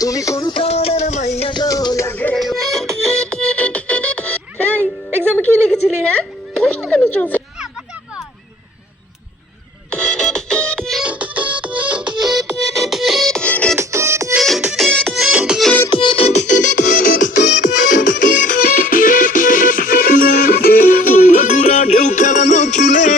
তুমি কোন কারণের মাইয়া গো লাগে। এই এক্সামে কি লিখেছিলি? হ্যাঁ, প্রশ্ন কেন চলছে? ঢেউ খেলানো চুলে